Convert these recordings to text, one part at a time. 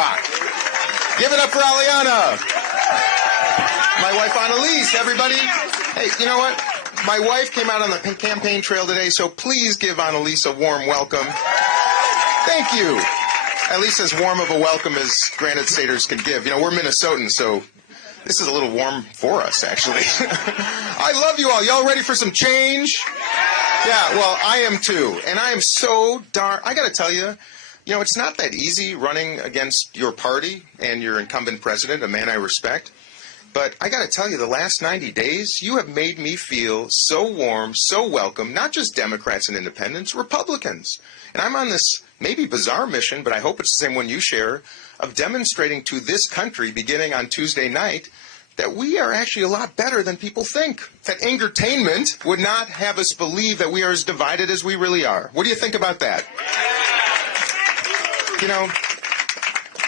rock. Give it up for Aliana. My wife, Annalise, everybody. Hey, you know what? My wife came out on the campaign trail today, so please give Annalise a warm welcome. Thank you. At least as warm of a welcome as Granite Staters can give. You know, we're Minnesotans, so this is a little warm for us, actually. I love you all. Y'all ready for some change? Yeah, well, I am too. And I am so I got to tell you, you know, it's not that easy running against your party and your incumbent president, a man I respect. But I got to tell you, the last 90 days, you have made me feel so warm, so welcome, not just Democrats and independents, Republicans. And I'm on this maybe bizarre mission, but I hope it's the same one you share, of demonstrating to this country, beginning on Tuesday night, that we are actually a lot better than people think. That entertainment would not have us believe that we are as divided as we really are. What do you think about that? You know,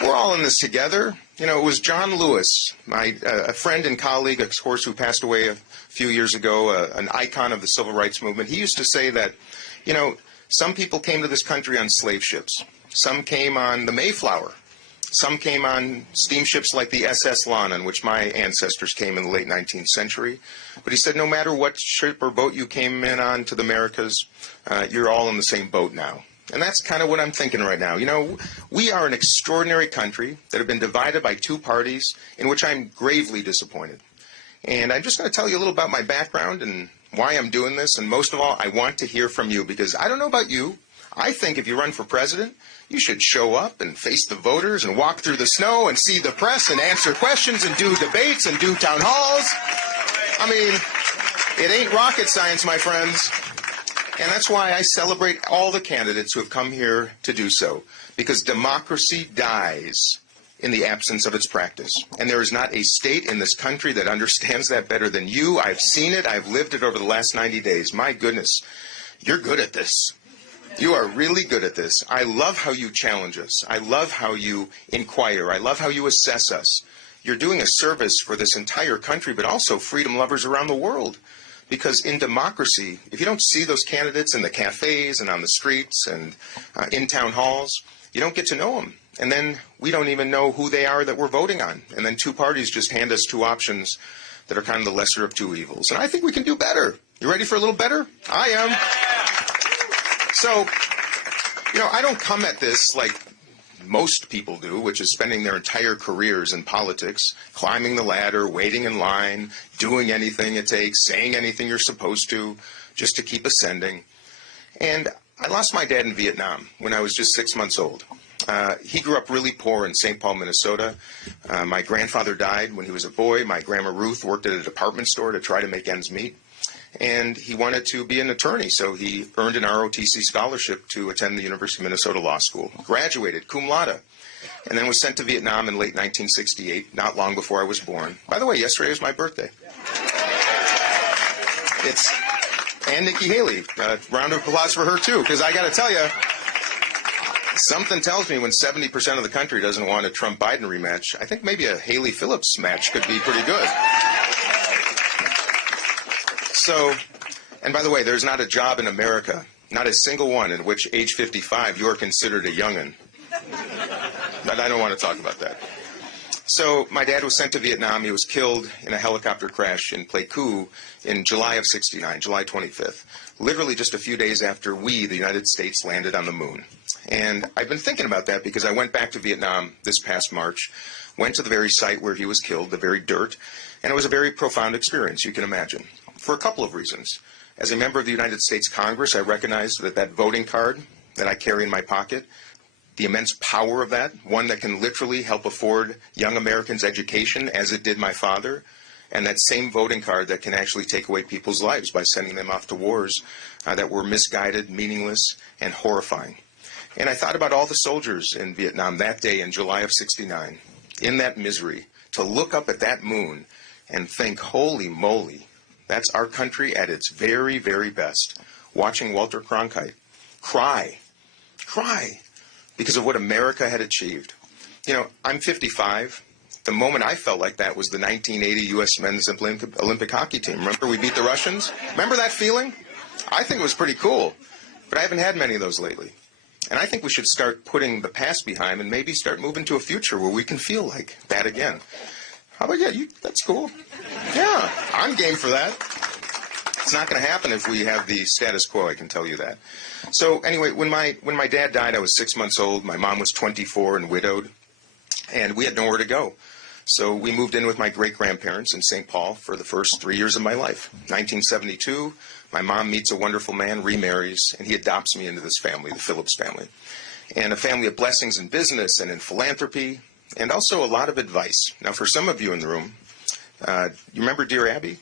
we're all in this together. You know, it was John Lewis, a friend and colleague, of course, who passed away a few years ago, an icon of the civil rights movement. He used to say that, you know, some people came to this country on slave ships. Some came on the Mayflower. Some came on steamships like the SS Lon, on which my ancestors came in the late 19th century. But he said no matter what ship or boat you came in on to the Americas, you're all in the same boat now. And that's kind of what I'm thinking right now. You know, we are an extraordinary country that have been divided by two parties in which I'm gravely disappointed. And I'm just going to tell you a little about my background and why I'm doing this. And most of all, I want to hear from you because I don't know about you. I think if you run for president, you should show up and face the voters and walk through the snow and see the press and answer questions and do debates and do town halls. I mean, it ain't rocket science, my friends. And that's why I celebrate all the candidates who have come here to do so, because democracy dies in the absence of its practice. And there is not a state in this country that understands that better than you. I've seen it. I've lived it over the last 90 days. My goodness, you're good at this. You are really good at this. I love how you challenge us. I love how you inquire. I love how you assess us. You're doing a service for this entire country, but also freedom lovers around the world. Because in democracy, if you don't see those candidates in the cafes and on the streets and in town halls, you don't get to know them. And then we don't even know who they are that we're voting on. And then two parties just hand us two options that are kind of the lesser of two evils. And I think we can do better. You ready for a little better? I am. So, you know, I don't come at this like most people do, which is spending their entire careers in politics, climbing the ladder, waiting in line, doing anything it takes, saying anything you're supposed to, just to keep ascending. And I lost my dad in Vietnam when I was just 6 months old. He grew up really poor in St. Paul, Minnesota. My grandfather died when he was a boy. My grandma Ruth worked at a department store to try to make ends meet. And he wanted to be an attorney, so he earned an ROTC scholarship to attend the University of Minnesota Law School. Graduated, cum laude, and then was sent to Vietnam in late 1968, not long before I was born. By the way, yesterday was my birthday. And Nikki Haley. Round of applause for her, too, because I got to tell you, something tells me when 70% of the country doesn't want a Trump-Biden rematch, I think maybe a Haley-Phillips match could be pretty good. So, and by the way, there's not a job in America, not a single one, in which age 55 you're considered a young'un. But I don't want to talk about that. So my dad was sent to Vietnam. He was killed in a helicopter crash in Pleiku in July of '69, July 25th, literally just a few days after we, the United States, landed on the moon. And I've been thinking about that because I went back to Vietnam this past March, went to the very site where he was killed, the very dirt, and it was a very profound experience, you can imagine. For a couple of reasons. As a member of the United States Congress, I recognize that voting card that I carry in my pocket, the immense power of that, one that can literally help afford young Americans education, as it did my father, and that same voting card that can actually take away people's lives by sending them off to wars that were misguided, meaningless, and horrifying. And I thought about all the soldiers in Vietnam that day in July of '69, in that misery, to look up at that moon and think, holy moly, that's our country at its very, very best. Watching Walter Cronkite cry because of what America had achieved. You know, I'm 55. The moment I felt like that was the 1980 U.S. men's Olympic hockey team. Remember we beat the Russians? Remember that feeling? I think it was pretty cool. But I haven't had many of those lately. And I think we should start putting the past behind and maybe start moving to a future where we can feel like that again. How about you? That's cool. Yeah, I'm game for that. It's not going to happen if we have the status quo, I can tell you that. So anyway, when my dad died, I was 6 months old. My mom was 24 and widowed, and we had nowhere to go. So we moved in with my great-grandparents in St. Paul for the first 3 years of my life. 1972, my mom meets a wonderful man, remarries, and he adopts me into this family, the Phillips family. And a family of blessings in business and in philanthropy, and also a lot of advice. Now, for some of you in the room, you remember Dear Abby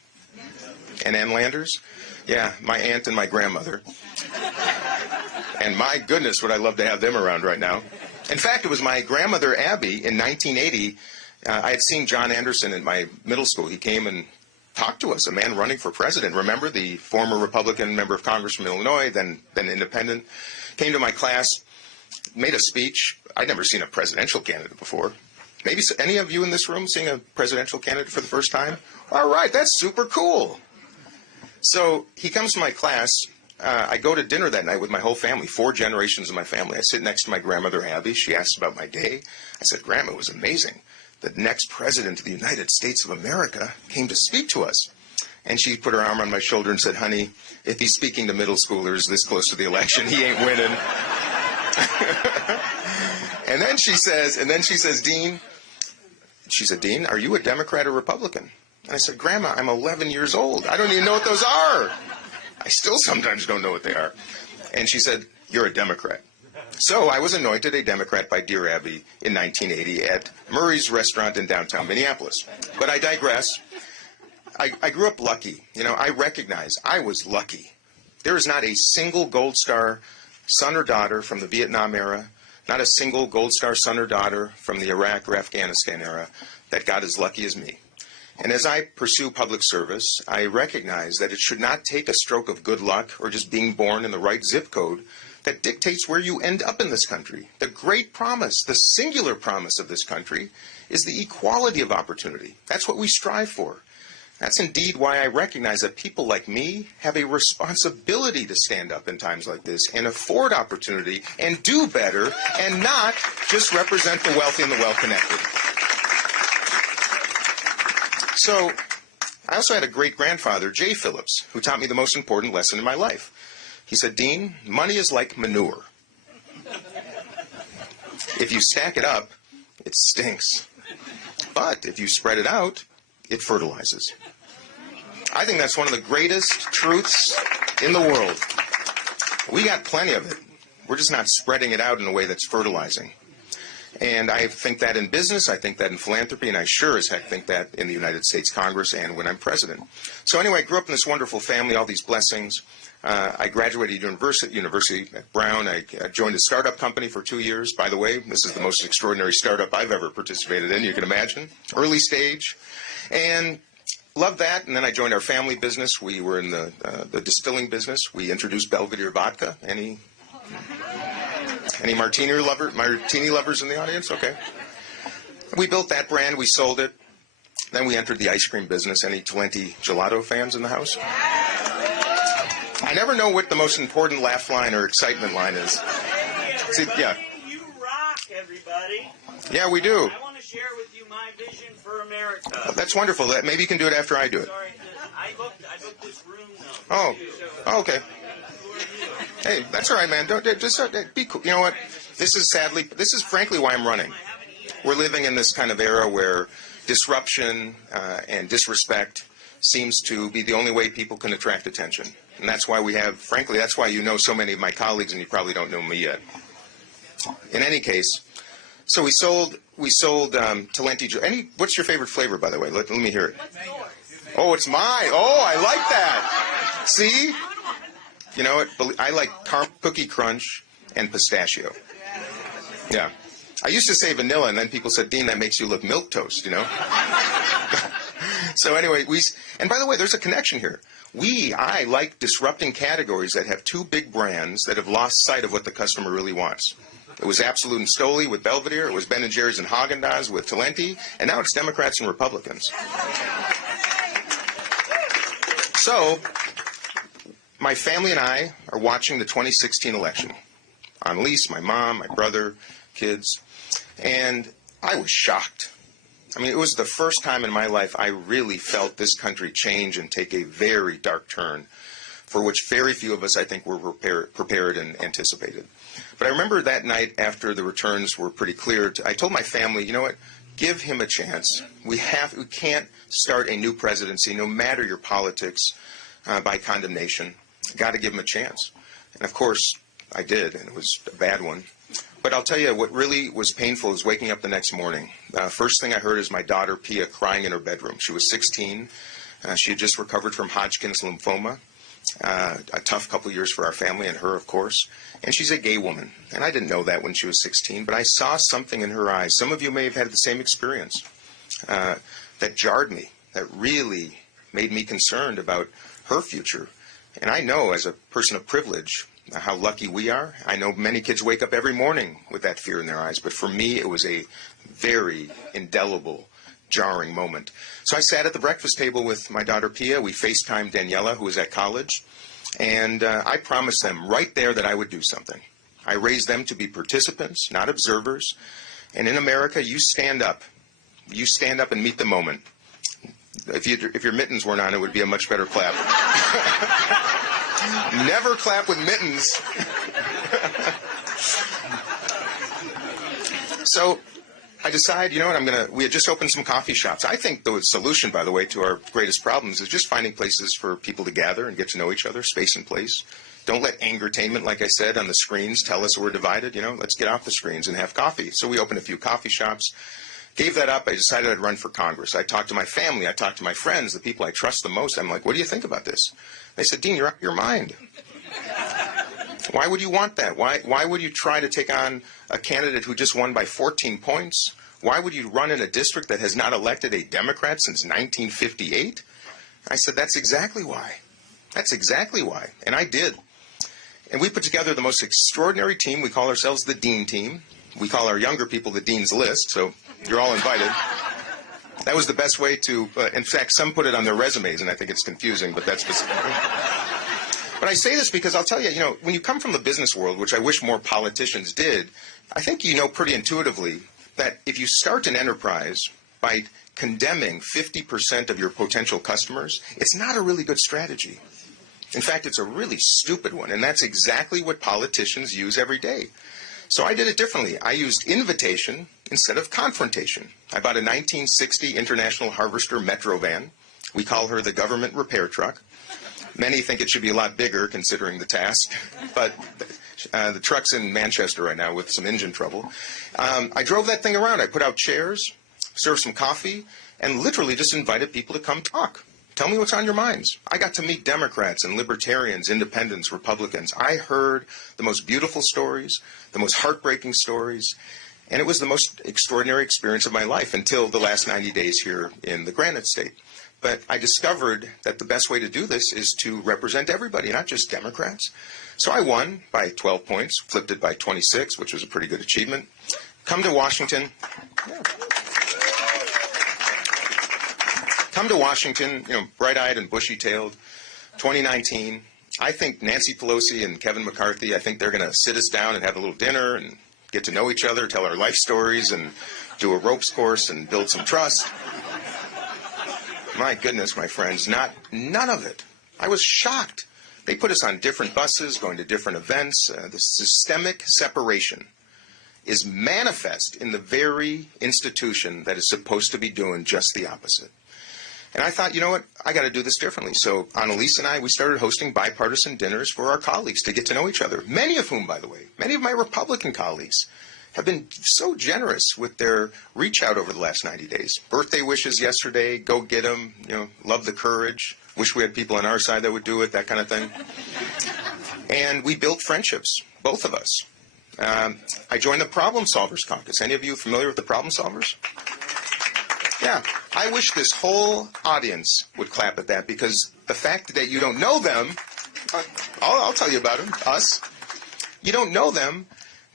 and Ann Landers? Yeah, my aunt and my grandmother. And my goodness, would I love to have them around right now. In fact, it was my grandmother, Abby, in 1980. I had seen John Anderson in my middle school. He came and talked to us, a man running for president. Remember, the former Republican member of Congress from Illinois, then independent, came to my class, made a speech. I'd never seen a presidential candidate before. Maybe any of you in this room seeing a presidential candidate for the first time? All right, that's super cool. So he comes to my class. I go to dinner that night with my whole family, 4 generations of my family. I sit next to my grandmother, Abby. She asks about my day. I said, Grandma, it was amazing. The next president of the United States of America came to speak to us. And she put her arm on my shoulder and said, honey, if he's speaking to middle schoolers this close to the election, he ain't winning. And then she says, Dean, she said, Dean, are you a Democrat or Republican? And I said, Grandma, I'm 11 years old. I don't even know what those are. I still sometimes don't know what they are. And she said, you're a Democrat. So I was anointed a Democrat by Dear Abby in 1980 at Murray's Restaurant in downtown Minneapolis. But I digress. I grew up lucky. You know, I recognize I was lucky. There is not a single Gold Star son or daughter from the Vietnam era, not a single Gold Star son or daughter from the Iraq or Afghanistan era that got as lucky as me. And as I pursue public service, I recognize that it should not take a stroke of good luck or just being born in the right zip code that dictates where you end up in this country. The great promise, the singular promise of this country, is the equality of opportunity. That's what we strive for. That's indeed why I recognize that people like me have a responsibility to stand up in times like this and afford opportunity and do better and not just represent the wealthy and the well-connected. So I also had a great-grandfather, J. Phillips, who taught me the most important lesson in my life. He said, Dean, money is like manure. If you stack it up, it stinks. But if you spread it out, it fertilizes. I think that's one of the greatest truths in the world. We got plenty of it. We're just not spreading it out in a way that's fertilizing. And I think that in business, I think that in philanthropy, and I sure as heck think that in the United States Congress and when I'm president. So anyway, I grew up in this wonderful family, all these blessings. I graduated University at Brown. I joined a startup company for 2 years. By the way, this is the most extraordinary startup I've ever participated in, you can imagine. Early stage. And loved that. And then I joined our family business. We were in the distilling business. We introduced Belvedere vodka. Any martini lovers in the audience? Okay. We built that brand. We sold it. Then we entered the ice cream business. Any Talenti Gelato fans in the house? I never know what the most important laugh line or excitement line is. See, yeah. You rock, everybody. Yeah, we do. I want to share with you my vision for America. That's wonderful. Maybe you can do it after I do it. Sorry, I booked this room, though. Oh, okay. Who are you? Hey, that's all right, man. Don't just be cool. You know what? This is frankly why I'm running. We're living in this kind of era where disruption and disrespect seems to be the only way people can attract attention. And that's why that's why you know so many of my colleagues and you probably don't know me yet. In any case, so we sold Talenti. What's your favorite flavor, by the way? Let me hear it. Oh, it's mine. Oh, I like that. See? You know what? I like cookie crunch and pistachio. Yeah. I used to say vanilla, and then people said, Dean, that makes you look milquetoast, you know? So anyway, and by the way, there's a connection here. I like disrupting categories that have two big brands that have lost sight of what the customer really wants. It was Absolute and Stoli with Belvedere. It was Ben & Jerry's and Haagen-Dazs with Talenti. And now it's Democrats and Republicans. So my family and I are watching the 2016 election. Annalise, my mom, my brother, kids. And I was shocked. I mean, it was the first time in my life I really felt this country change and take a very dark turn, for which very few of us, I think, were prepared and anticipated. But I remember that night after the returns were pretty clear, I told my family, you know what, give him a chance. We can't start a new presidency, no matter your politics, by condemnation. Got to give him a chance. And of course, I did, and it was a bad one. But I'll tell you, what really was painful is waking up the next morning. First thing I heard is my daughter, Pia, crying in her bedroom. She was 16. She had just recovered from Hodgkin's lymphoma. A tough couple years for our family and her, of course. And she's a gay woman. And I didn't know that when she was 16, but I saw something in her eyes. Some of you may have had the same experience that jarred me, that really made me concerned about her future. And I know, as a person of privilege, how lucky we are. I know many kids wake up every morning with that fear in their eyes, but for me it was a very indelible, jarring moment. So I sat at the breakfast table with my daughter Pia. We FaceTimed Daniela, who was at college, and I promised them right there that I would do something. I raised them to be participants, not observers. And in America, you stand up. You stand up and meet the moment. If your mittens weren't on, it would be a much better clap. Never clap with mittens. So I decide, you know what, we had just opened some coffee shops. I think the solution, by the way, to our greatest problems is just finding places for people to gather and get to know each other, space and place. Don't let angertainment, like I said, on the screens tell us we're divided. Let's get off the screens and have coffee. So we opened a few coffee shops. Gave that up. I decided I'd run for Congress. I talked to my family. I talked to my friends, the people I trust the most. I'm like, what do you think about this? They said, Dean, you're out of your mind. Why would you want that? Why would you try to take on a candidate who just won by 14 points? Why would you run in a district that has not elected a Democrat since 1958? I said, that's exactly why. That's exactly why. And I did. And we put together the most extraordinary team. We call ourselves the Dean team. We call our younger people the Dean's List, so you're all invited. That was the best way to, in fact, some put it on their resumes, and I think it's confusing, but that's specific. But I say this because I'll tell you, when you come from the business world, which I wish more politicians did, I think you know pretty intuitively that if you start an enterprise by condemning 50% of your potential customers, it's not a really good strategy. In fact, it's a really stupid one, and that's exactly what politicians use every day. So I did it differently. I used invitation instead of confrontation. I bought a 1960 International Harvester Metro van. We call her the government repair truck. Many think it should be a lot bigger considering the task, but the truck's in Manchester right now with some engine trouble. I drove that thing around. I put out chairs, served some coffee, and literally just invited people to come talk. Tell me what's on your minds. I got to meet Democrats and libertarians, independents, Republicans. I heard the most beautiful stories, the most heartbreaking stories, and it was the most extraordinary experience of my life until the last 90 days here in the Granite State. But I discovered that the best way to do this is to represent everybody, not just Democrats. So I won by 12 points, flipped it by 26, which was a pretty good achievement. Come to Washington. Yeah. Come to Washington, bright-eyed and bushy-tailed, 2019. I think Nancy Pelosi and Kevin McCarthy, I think they're going to sit us down and have a little dinner and get to know each other, tell our life stories, and do a ropes course and build some trust. My goodness, my friends, none of it. I was shocked. They put us on different buses, going to different events. The systemic separation is manifest in the very institution that is supposed to be doing just the opposite. And I thought, you know what, I got to do this differently. So Annalise and I, we started hosting bipartisan dinners for our colleagues to get to know each other. Many of whom, by the way, many of my Republican colleagues have been so generous with their reach out over the last 90 days. Birthday wishes yesterday, go get them, love the courage, wish we had people on our side that would do it, that kind of thing. And we built friendships, both of us. I joined the Problem Solvers Caucus. Any of you familiar with the Problem Solvers? Yeah, I wish this whole audience would clap at that, because the fact that you don't know them, I'll tell you about them, us. You don't know them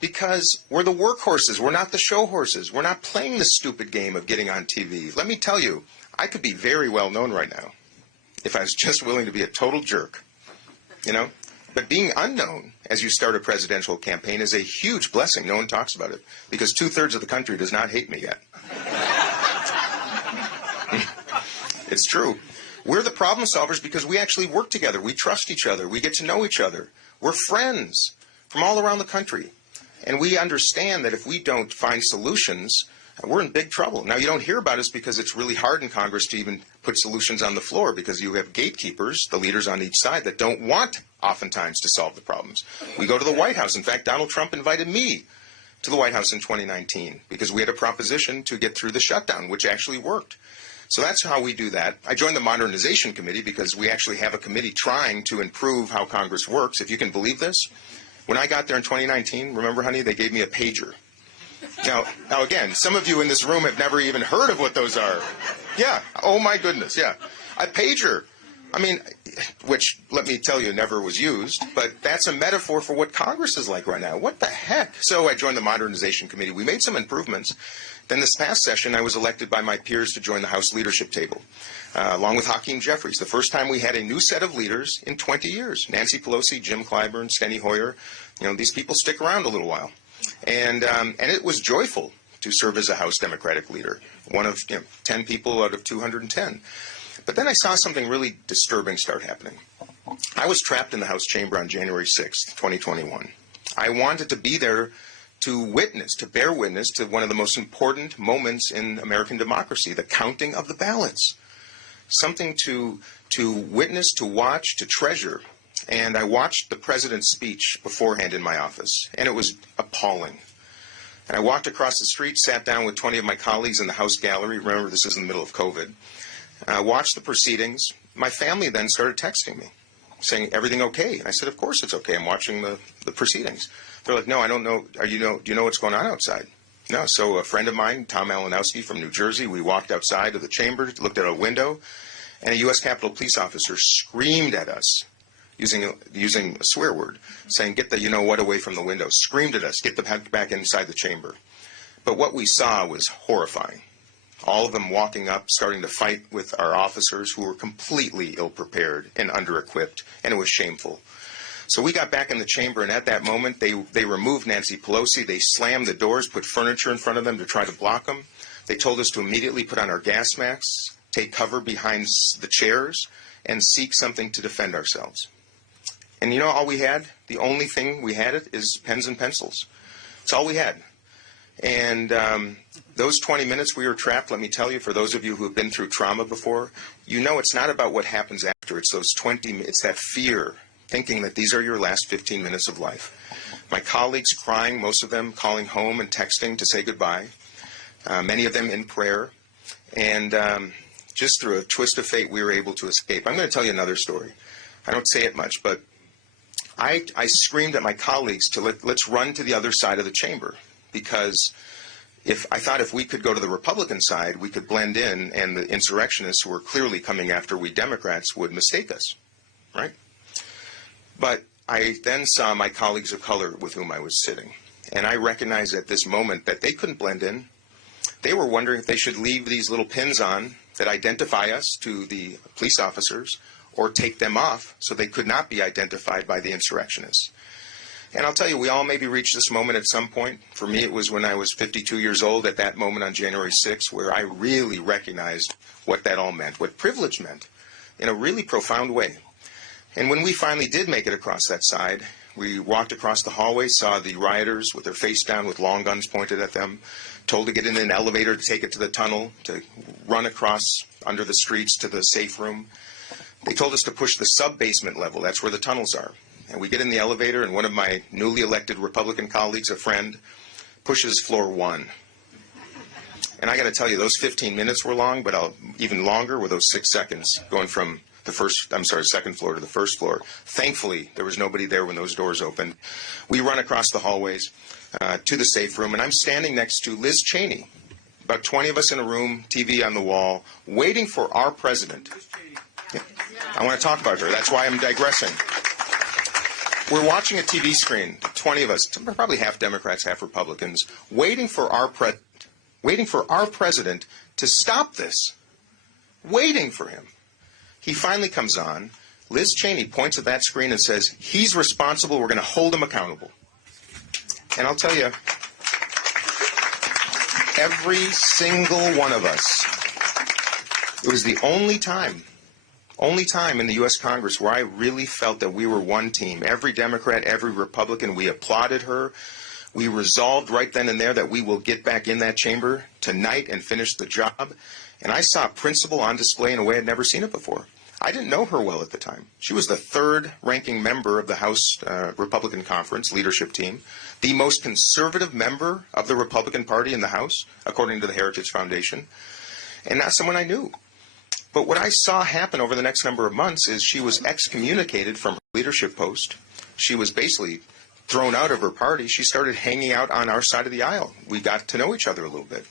because we're the workhorses. We're not the show horses. We're not playing the stupid game of getting on TV. Let me tell you, I could be very well known right now if I was just willing to be a total jerk. But being unknown as you start a presidential campaign is a huge blessing. No one talks about it because 2/3 of the country does not hate me yet. It's true. We're the problem solvers because we actually work together. We trust each other. We get to know each other. We're friends from all around the country. And we understand that if we don't find solutions, we're in big trouble. Now, you don't hear about us because it's really hard in Congress to even put solutions on the floor because you have gatekeepers, the leaders on each side, that don't want oftentimes to solve the problems. We go to the White House. In fact, Donald Trump invited me to the White House in 2019 because we had a proposition to get through the shutdown, which actually worked. So that's how we do that. I joined the Modernization Committee because we actually have a committee trying to improve how Congress works. If you can believe this, when I got there in 2019, remember, honey, they gave me a pager. Now again, some of you in this room have never even heard of what those are. Yeah. Oh, my goodness. Yeah. A pager. I mean, which, let me tell you, never was used, but that's a metaphor for what Congress is like right now. What the heck? So I joined the Modernization Committee. We made some improvements. Then this past session, I was elected by my peers to join the House leadership table, along with Hakeem Jeffries. The first time we had a new set of leaders in 20 years. Nancy Pelosi, Jim Clyburn, Steny Hoyer. You know, these people stick around a little while. And it was joyful to serve as a House Democratic leader, one of 10 people out of 210. But then I saw something really disturbing start happening. I was trapped in the House chamber on January 6th, 2021. I wanted to be there to bear witness to one of the most important moments in American democracy, the counting of the ballots. Something to witness, to watch, to treasure. And I watched the president's speech beforehand in my office, and it was appalling. And I walked across the street, sat down with 20 of my colleagues in the House gallery. Remember, this is in the middle of COVID. Watched the proceedings. My family then started texting me, saying, "Everything okay?" And I said, "Of course it's okay. I'm watching the proceedings." They're like, "No, I don't know. Do you know what's going on outside?" No. So a friend of mine, Tom Malinowski from New Jersey, we walked outside of the chamber, looked at a window, and a U.S. Capitol Police officer screamed at us, using a swear word, saying, "Get the you-know-what away from the window," screamed at us, "Get the back inside the chamber." But what we saw was horrifying. All of them walking up, starting to fight with our officers who were completely ill-prepared and under-equipped, and it was shameful. So we got back in the chamber, and at that moment, they removed Nancy Pelosi. They slammed the doors, put furniture in front of them to try to block them. They told us to immediately put on our gas masks, take cover behind the chairs, and seek something to defend ourselves. And you know all we had? The only thing we had is pens and pencils. It's all we had. And those 20 minutes we were trapped, let me tell you, for those of you who have been through trauma before, you know it's not about what happens after. It's it's that fear, thinking that these are your last 15 minutes of life. My colleagues crying, most of them calling home and texting to say goodbye, many of them in prayer. And just through a twist of fate, we were able to escape. I'm going to tell you another story. I don't say it much, but I screamed at my colleagues to let's run to the other side of the chamber, because I thought if we could go to the Republican side, we could blend in, and the insurrectionists who were clearly coming after we Democrats would mistake us, right? But I then saw my colleagues of color with whom I was sitting, and I recognized at this moment that they couldn't blend in. They were wondering if they should leave these little pins on that identify us to the police officers, or take them off so they could not be identified by the insurrectionists. And I'll tell you, we all maybe reached this moment at some point. For me, it was when I was 52 years old at that moment on January 6th, where I really recognized what that all meant, what privilege meant, in a really profound way. And when we finally did make it across that side, we walked across the hallway, saw the rioters with their face down with long guns pointed at them, told to get in an elevator to take it to the tunnel, to run across under the streets to the safe room. They told us to push the sub-basement level. That's where the tunnels are. And we get in the elevator, and one of my newly elected Republican colleagues, a friend, pushes floor 1. And I got to tell you, those 15 minutes were long, but even longer were those 6 seconds going from the second floor to the first floor. Thankfully, there was nobody there when those doors opened. We run across the hallways to the safe room, and I'm standing next to Liz Cheney, about 20 of us in a room, TV on the wall, waiting for our president. Yeah. I want to talk about her. That's why I'm digressing. We're watching a TV screen, 20 of us, probably half Democrats, half Republicans, waiting for our president to stop this. Waiting for him. He finally comes on, Liz Cheney points at that screen and says, he's responsible, we're going to hold him accountable. And I'll tell you, every single one of us, it was the only time in the U.S. Congress where I really felt that we were one team. Every Democrat, every Republican, we applauded her. We resolved right then and there that we will get back in that chamber tonight and finish the job. And I saw principle on display in a way I'd never seen it before. I didn't know her well at the time. She was the third-ranking member of the House Republican Conference leadership team, the most conservative member of the Republican Party in the House, according to the Heritage Foundation, and not someone I knew. But what I saw happen over the next number of months is she was excommunicated from her leadership post. She was basically thrown out of her party. She started hanging out on our side of the aisle. We got to know each other a little bit.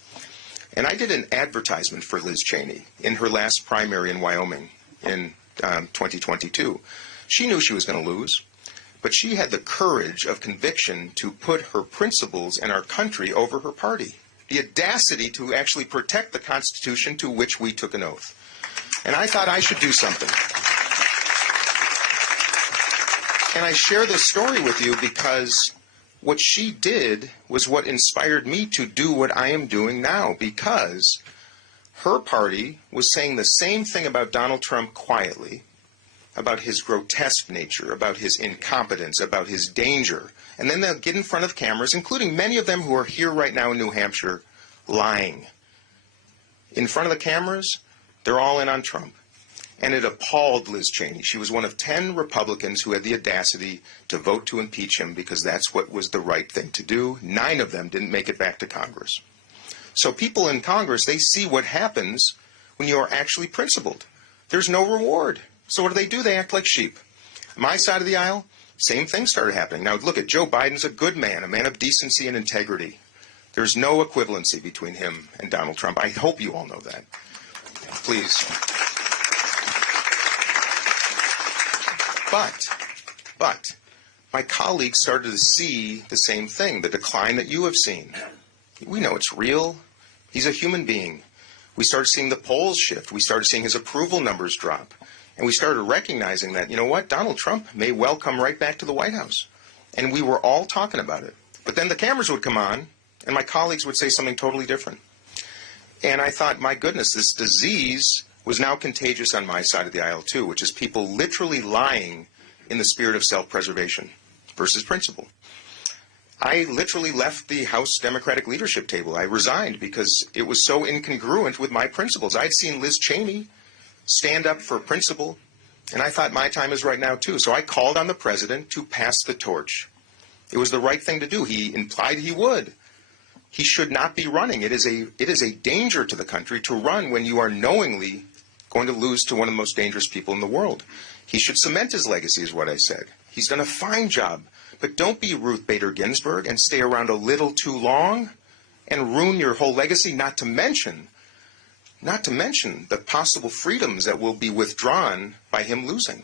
And I did an advertisement for Liz Cheney in her last primary in Wyoming in 2022. She knew she was going to lose, but she had the courage of conviction to put her principles and our country over her party. The audacity to actually protect the Constitution to which we took an oath. And I thought I should do something. And I share this story with you because what she did was what inspired me to do what I am doing now, because her party was saying the same thing about Donald Trump quietly, about his grotesque nature, about his incompetence, about his danger. And then they'll get in front of cameras, including many of them who are here right now in New Hampshire, lying. In front of the cameras, they're all in on Trump. And it appalled Liz Cheney. She was one of 10 Republicans who had the audacity to vote to impeach him because that's what was the right thing to do. 9 of them didn't make it back to Congress. So people in Congress, they see what happens when you are actually principled. There's no reward. So what do? They act like sheep. My side of the aisle, same thing started happening. Now look at Joe Biden's a good man, a man of decency and integrity. There's no equivalency between him and Donald Trump. I hope you all know that. Please. But my colleagues started to see the same thing, the decline that you have seen. We know it's real. He's a human being. We started seeing the polls shift. We started seeing his approval numbers drop. And we started recognizing that, you know what, Donald Trump may well come right back to the White House. And we were all talking about it. But then the cameras would come on, and my colleagues would say something totally different. And I thought, my goodness, this disease was now contagious on my side of the aisle too, which is people literally lying in the spirit of self-preservation versus principle. I literally left the House Democratic leadership table. I resigned because it was so incongruent with my principles. I'd seen Liz Cheney stand up for principle, and I thought my time is right now too. So I called on the president to pass the torch. It was the right thing to do. He implied he would. He should not be running. It is a danger to the country to run when you are knowingly going to lose to one of the most dangerous people in the world. He should cement his legacy, is what I said. He's done a fine job. But don't be Ruth Bader Ginsburg and stay around a little too long and ruin your whole legacy, not to mention the possible freedoms that will be withdrawn by him losing.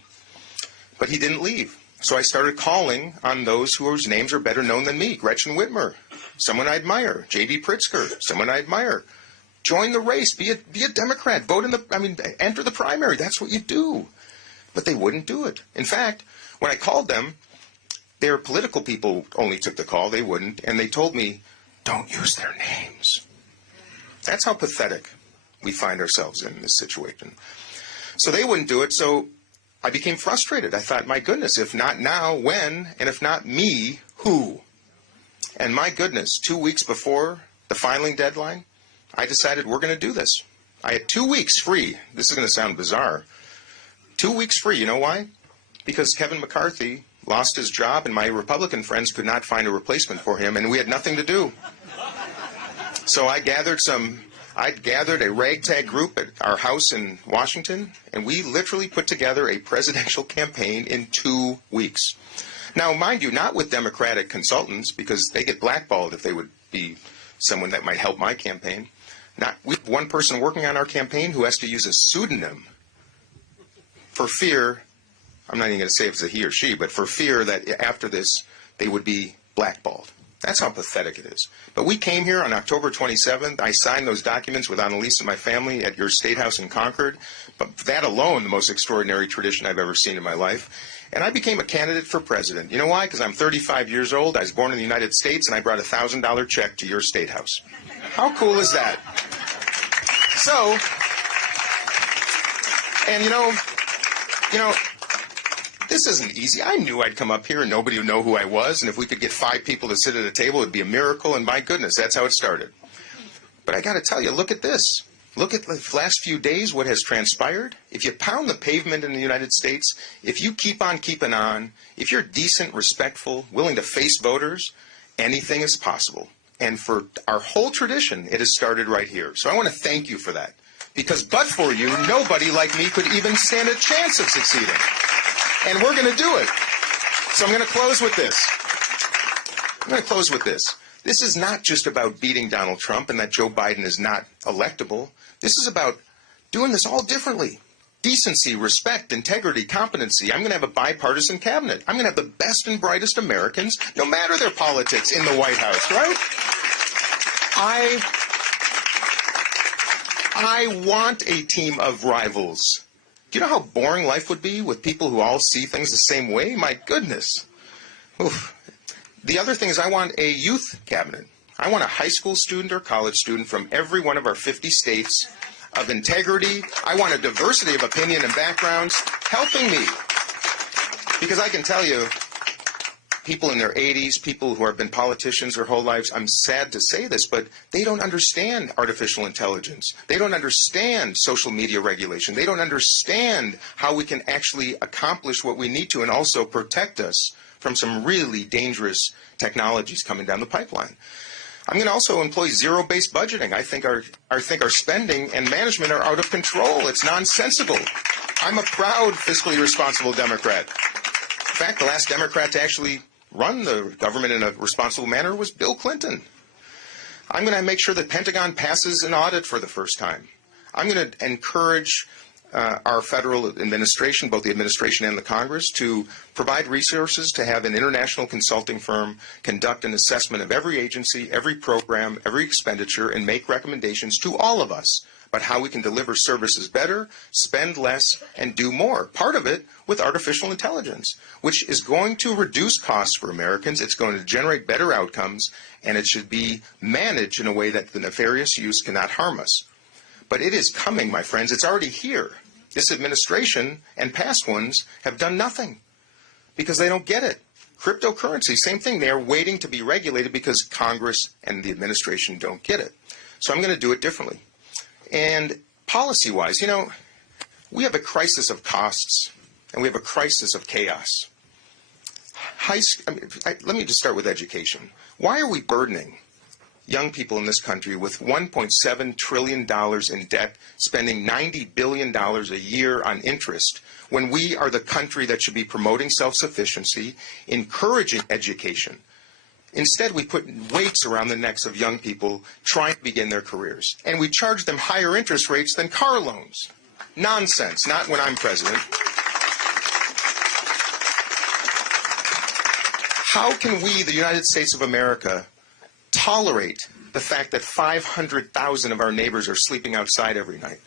But he didn't leave. So I started calling on those whose names are better known than me. Gretchen Whitmer, someone I admire. J.B. Pritzker, someone I admire. Join the race. Be a Democrat. Enter the primary. That's what you do. But they wouldn't do it. In fact, when I called them, their political people only took the call. They wouldn't. And they told me, don't use their names. That's how pathetic we find ourselves in this situation. So they wouldn't do it. So I became frustrated. I thought, my goodness, if not now, when? And if not me, who? And my goodness, 2 weeks before the filing deadline, I decided we're going to do this. I had 2 weeks free. This is going to sound bizarre. 2 weeks free. You know why? Because Kevin McCarthy lost his job and my Republican friends could not find a replacement for him, and we had nothing to do. So I gathered a ragtag group at our house in Washington, and we literally put together a presidential campaign in 2 weeks. Now, mind you, not with Democratic consultants, because they get blackballed if they would be someone that might help my campaign. We have one person working on our campaign who has to use a pseudonym for fear, I'm not even going to say if it's a he or she, but for fear that after this they would be blackballed. That's how pathetic it is. But we came here on October 27th. I signed those documents with Annalise and my family at your State House in Concord. But that alone, the most extraordinary tradition I've ever seen in my life. And I became a candidate for president. You know why? Because I'm 35 years old. I was born in the United States, and I brought a $1,000 check to your State House. How cool is that? So, and you know, this isn't easy. I knew I'd come up here and nobody would know who I was, and if we could get 5 people to sit at a table, it'd be a miracle, and my goodness, that's how it started. But I got to tell you, look at this. Look at the last few days, what has transpired. If you pound the pavement in the United States, if you keep on keeping on, if you're decent, respectful, willing to face voters, anything is possible. And for our whole tradition, it has started right here. So I want to thank you for that. Because but for you, nobody like me could even stand a chance of succeeding. And we're going to do it. So I'm going to close with this. This is not just about beating Donald Trump and that Joe Biden is not electable. This is about doing this all differently. Decency, respect, integrity, competency. I'm going to have a bipartisan cabinet. I'm going to have the best and brightest Americans, no matter their politics, in the White House, right? I want a team of rivals. Do you know how boring life would be with people who all see things the same way? My goodness. Oof. The other thing is I want a youth cabinet. I want a high school student or college student from every one of our 50 states of integrity. I want a diversity of opinion and backgrounds helping me. Because I can tell you, people in their 80s, people who have been politicians their whole lives, I'm sad to say this, but they don't understand artificial intelligence. They don't understand social media regulation. They don't understand how we can actually accomplish what we need to and also protect us from some really dangerous technologies coming down the pipeline. I'm going to also employ zero-based budgeting. I think our spending and management are out of control. It's nonsensical. I'm a proud fiscally responsible Democrat. In fact, the last Democrat to actually run the government in a responsible manner was Bill Clinton. I'm going to make sure that Pentagon passes an audit for the first time. I'm going to encourage our federal administration, both the administration and the Congress, to provide resources to have an international consulting firm conduct an assessment of every agency, every program, every expenditure, and make recommendations to all of us about how we can deliver services better, spend less, and do more. Part of it with artificial intelligence, which is going to reduce costs for Americans. It's going to generate better outcomes, and it should be managed in a way that the nefarious use cannot harm us. But it is coming, my friends. It's already here. This administration and past ones have done nothing because they don't get it. Cryptocurrency, same thing. They are waiting to be regulated because Congress and the administration don't get it. So I'm going to do it differently. And policy-wise, we have a crisis of costs and we have a crisis of chaos. Let me just start with education. Why are we burdening young people in this country with $1.7 trillion in debt, spending $90 billion a year on interest, when we are the country that should be promoting self-sufficiency, encouraging education? Instead, we put weights around the necks of young people trying to begin their careers, and we charge them higher interest rates than car loans. Nonsense, not when I'm president. How can we, the United States of America, tolerate the fact that 500,000 of our neighbors are sleeping outside every night?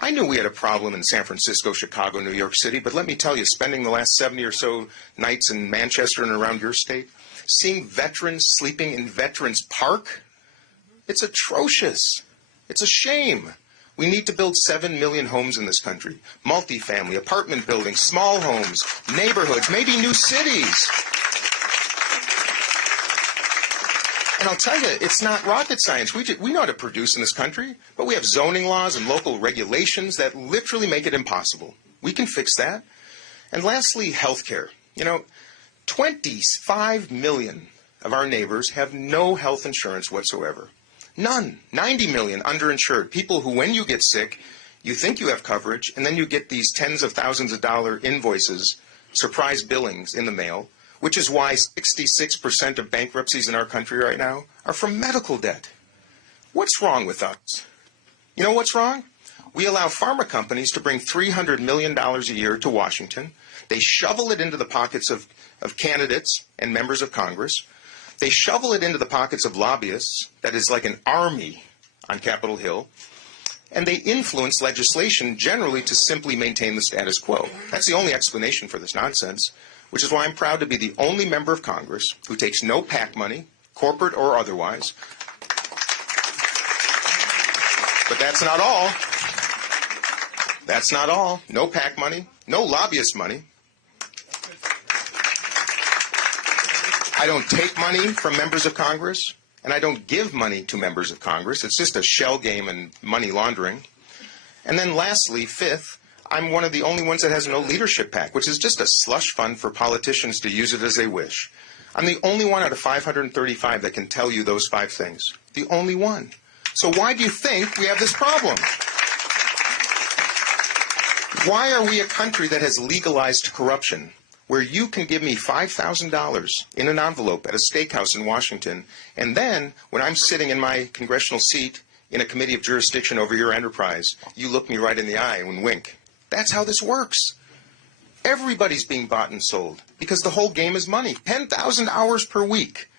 I knew we had a problem in San Francisco, Chicago, New York City, but let me tell you, spending the last 70 or so nights in Manchester and around your state, seeing veterans sleeping in Veterans Park, it's atrocious. It's a shame. We need to build 7 million homes in this country, multifamily, apartment buildings, small homes, neighborhoods, maybe new cities. And I'll tell you, it's not rocket science. We know how to produce in this country, but we have zoning laws and local regulations that literally make it impossible. We can fix that. And lastly, health care. 25 million of our neighbors have no health insurance whatsoever. None. 90 million underinsured. People who, when you get sick, you think you have coverage, and then you get these tens of thousands of dollar invoices, surprise billings in the mail, which is why 66% of bankruptcies in our country right now are from medical debt. What's wrong with us? You know what's wrong? We allow pharma companies to bring $300 million a year to Washington. They shovel it into the pockets of candidates and members of Congress. They shovel it into the pockets of lobbyists, that is like an army on Capitol Hill, and they influence legislation generally to simply maintain the status quo. That's the only explanation for this nonsense, which is why I'm proud to be the only member of Congress who takes no PAC money, corporate or otherwise. But that's not all. That's not all. No PAC money, no lobbyist money. I don't take money from members of Congress, and I don't give money to members of Congress. It's just a shell game and money laundering. And then lastly, fifth, I'm one of the only ones that has no leadership PAC, which is just a slush fund for politicians to use it as they wish. I'm the only one out of 535 that can tell you those 5 things. The only one. So why do you think we have this problem? Why are we a country that has legalized corruption, where you can give me $5,000 in an envelope at a steakhouse in Washington, and then when I'm sitting in my congressional seat in a committee of jurisdiction over your enterprise, you look me right in the eye and wink? That's how this works. Everybody's being bought and sold because the whole game is money. 10,000 hours per week.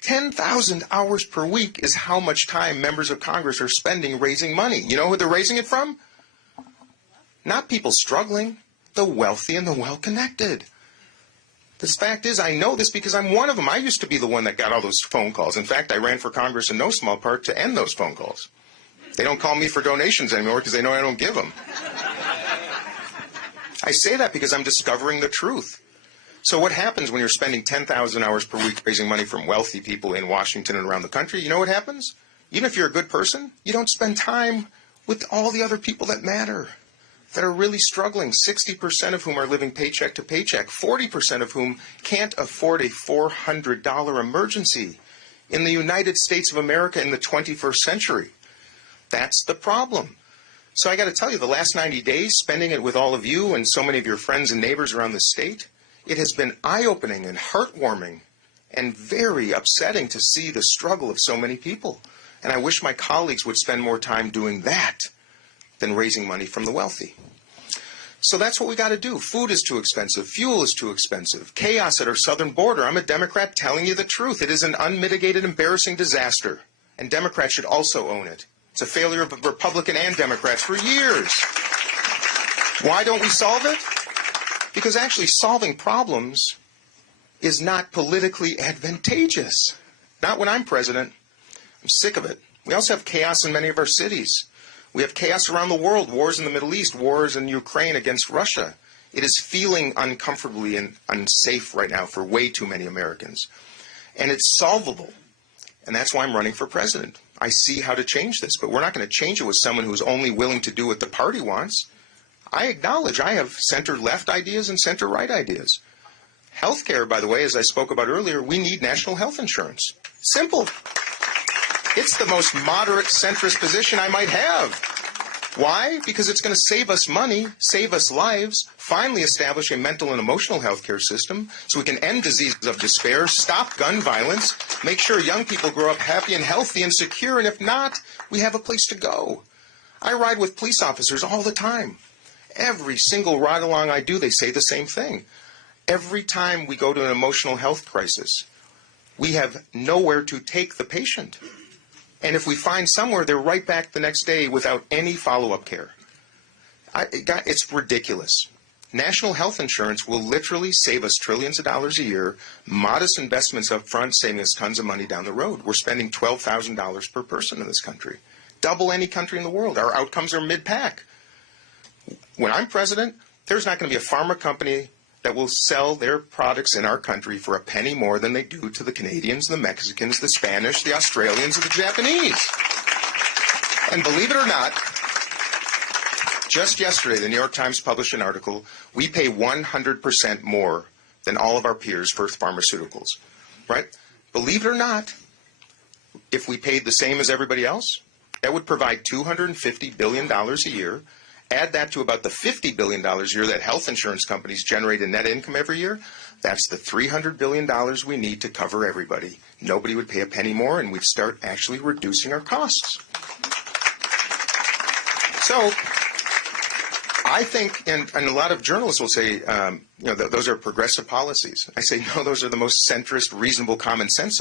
10,000 hours per week is how much time members of Congress are spending raising money. You know who they're raising it from? Not people struggling. The wealthy and the well-connected. This fact is, I know this because I'm one of them. I used to be the one that got all those phone calls. In fact, I ran for Congress in no small part to end those phone calls. They don't call me for donations anymore because they know I don't give them. I say that because I'm discovering the truth. So what happens when you're spending 10,000 hours per week raising money from wealthy people in Washington and around the country? You know what happens? Even if you're a good person, you don't spend time with all the other people that matter, that are really struggling, 60% of whom are living paycheck to paycheck, 40% of whom can't afford a $400 emergency in the United States of America in the 21st century. That's the problem. So I got to tell you, the last 90 days, spending it with all of you and so many of your friends and neighbors around the state, it has been eye-opening and heartwarming and very upsetting to see the struggle of so many people. And I wish my colleagues would spend more time doing that than raising money from the wealthy. So that's what we got to do. Food is too expensive. Fuel is too expensive. Chaos at our southern border. I'm a Democrat telling you the truth. It is an unmitigated, embarrassing disaster. And Democrats should also own it. It's a failure of Republican and Democrats for years. Why don't we solve it? Because actually solving problems is not politically advantageous. Not when I'm president. I'm sick of it. We also have chaos in many of our cities. We have chaos around the world, wars in the Middle East, wars in Ukraine against Russia. It is feeling uncomfortably and unsafe right now for way too many Americans. And it's solvable. And that's why I'm running for president. I see how to change this, but we're not going to change it with someone who's only willing to do what the party wants. I acknowledge I have center-left ideas and center-right ideas. Healthcare, by the way, as I spoke about earlier, we need national health insurance. Simple. It's the most moderate centrist position I might have. Why? Because it's going to save us money, save us lives, finally establish a mental and emotional health care system so we can end diseases of despair, stop gun violence, make sure young people grow up happy and healthy and secure, and if not, we have a place to go. I ride with police officers all the time. Every single ride-along I do, they say the same thing. Every time we go to an emotional health crisis, we have nowhere to take the patient. And if we find somewhere, they're right back the next day without any follow-up care. It's ridiculous. National health insurance will literally save us trillions of dollars a year, modest investments up front, saving us tons of money down the road. We're spending $12,000 per person in this country. Double any country in the world. Our outcomes are mid-pack. When I'm president, there's not going to be a pharma company that will sell their products in our country for a penny more than they do to the Canadians, the Mexicans, the Spanish, the Australians, or the Japanese. And believe it or not, just yesterday, the New York Times published an article, we pay 100% more than all of our peers for pharmaceuticals, right? Believe it or not, if we paid the same as everybody else, that would provide $250 billion a year. Add that to about the $50 billion a year that health insurance companies generate in net income every year. That's the $300 billion we need to cover everybody. Nobody would pay a penny more, and we'd start actually reducing our costs. So I think, and a lot of journalists will say, those are progressive policies. I say, no, those are the most centrist, reasonable, common sense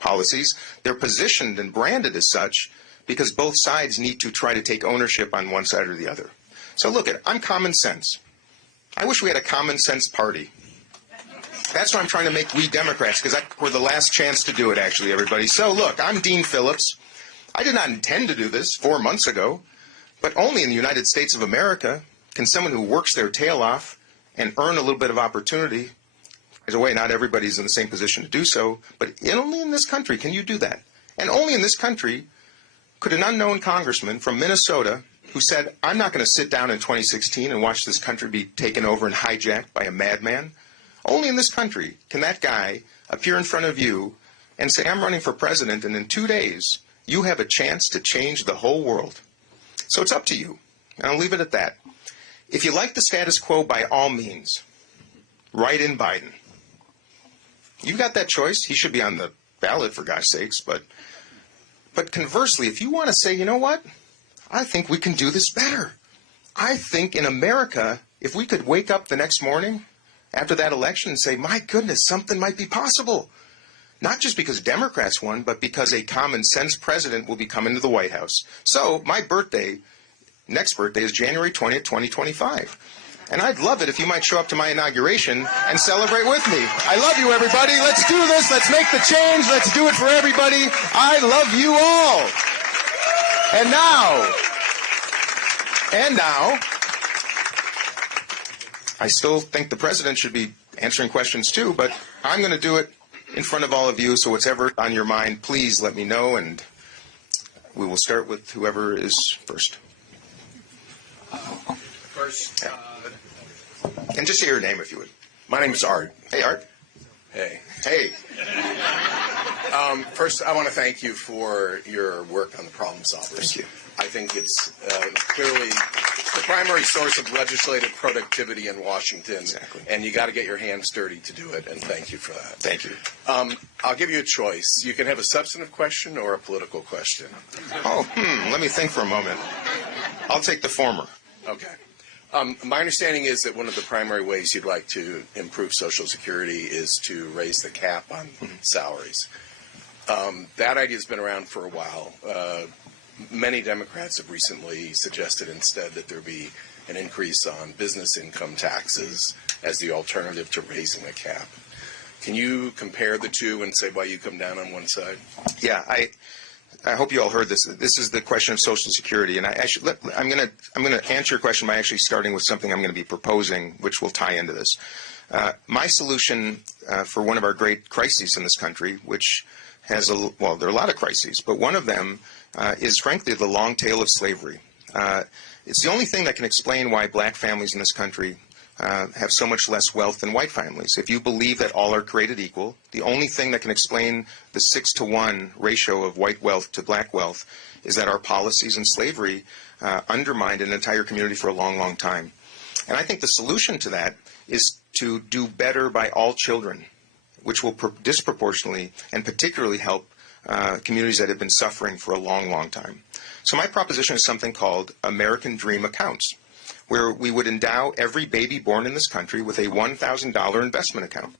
policies. They're positioned and branded as such because both sides need to try to take ownership on one side or the other. So look, I'm common sense. I wish we had a common sense party. That's why I'm trying to make we Democrats, because we're the last chance to do it, actually, everybody. So look, I'm Dean Phillips. I did not intend to do this 4 months ago, but only in the United States of America can someone who works their tail off and earn a little bit of opportunity. By the way, not everybody's in the same position to do so, but only in this country can you do that. And only in this country could an unknown congressman from Minnesota who said, I'm not going to sit down in 2016 and watch this country be taken over and hijacked by a madman. Only in this country can that guy appear in front of you and say, I'm running for president, and in 2 days, you have a chance to change the whole world. So it's up to you. And I'll leave it at that. If you like the status quo, by all means, write in Biden. You've got that choice. He should be on the ballot, for gosh sakes. But conversely, if you want to say, you know what? I think we can do this better. I think in America, if we could wake up the next morning after that election and say, my goodness, something might be possible. Not just because Democrats won, but because a common sense president will be coming to the White House. So my next birthday is January 20th, 2025. And I'd love it if you might show up to my inauguration and celebrate with me. I love you, everybody. Let's do this. Let's make the change. Let's do it for everybody. I love you all. And now, I still think the president should be answering questions too, but I'm going to do it in front of all of you, so whatever on your mind, please let me know, and we will start with whoever is first. And just say your name if you would. My name is Art. Hey, Art. Hey. Hey. First, I want to thank you for your work on the Problem Solvers. Thank you. I think it's clearly the primary source of legislative productivity in Washington. Exactly. And you got to get your hands dirty to do it, and thank you for that. Thank you. I'll give you a choice. You can have a substantive question or a political question. Let me think for a moment. I'll take the former. Okay. My understanding is that one of the primary ways you'd like to improve Social Security is to raise the cap on salaries. That idea has been around for a while. Many Democrats have recently suggested instead that there be an increase on business income taxes as the alternative to raising the cap. Can you compare the two and say why you come down on one side? Yeah, I hope you all heard this. This is the question of Social Security, and I'm going to answer your question by actually starting with something I'm going to be proposing, which will tie into this. My solution for one of our great crises in this country, which has there are a lot of crises, but one of them is frankly the long tail of slavery. It's the only thing that can explain why black families in this country have so much less wealth than white families. If you believe that all are created equal, the only thing that can explain the 6-to-1 ratio of white wealth to black wealth is that our policies in slavery undermined an entire community for a long, long time. And I think the solution to that is to do better by all children, which will disproportionately and particularly help communities that have been suffering for a long, long time. So my proposition is something called American Dream Accounts, where we would endow every baby born in this country with a $1,000 investment account.